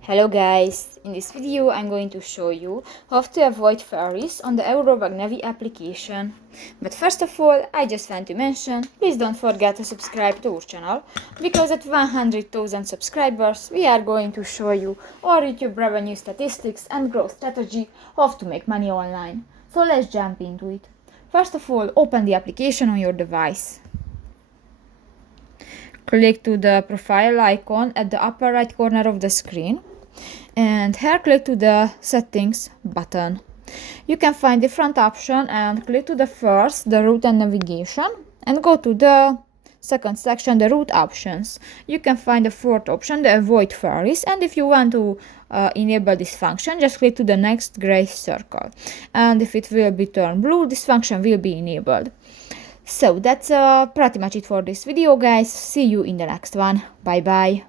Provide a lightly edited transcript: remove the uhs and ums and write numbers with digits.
Hello guys, in this video I'm going to show you how to avoid ferries on the Eurowag Navi application. But first of all, I just want to mention, please don't forget to subscribe to our channel, because at 100,000 subscribers we are going to show you our YouTube revenue statistics and growth strategy, how to make money online. So let's jump into it. First of all, open the application on your device. Click to the profile icon at the upper right corner of the screen, and here click to the settings button. You can find different options and click to the first, the route and navigation, and go to the second section, the route options. You can find the fourth option, the avoid ferries, and if you want to enable this function, just click to the next gray circle, and if it will be turned blue, this function will be enabled. So that's pretty much it for this video, guys. See you in the next one. Bye bye.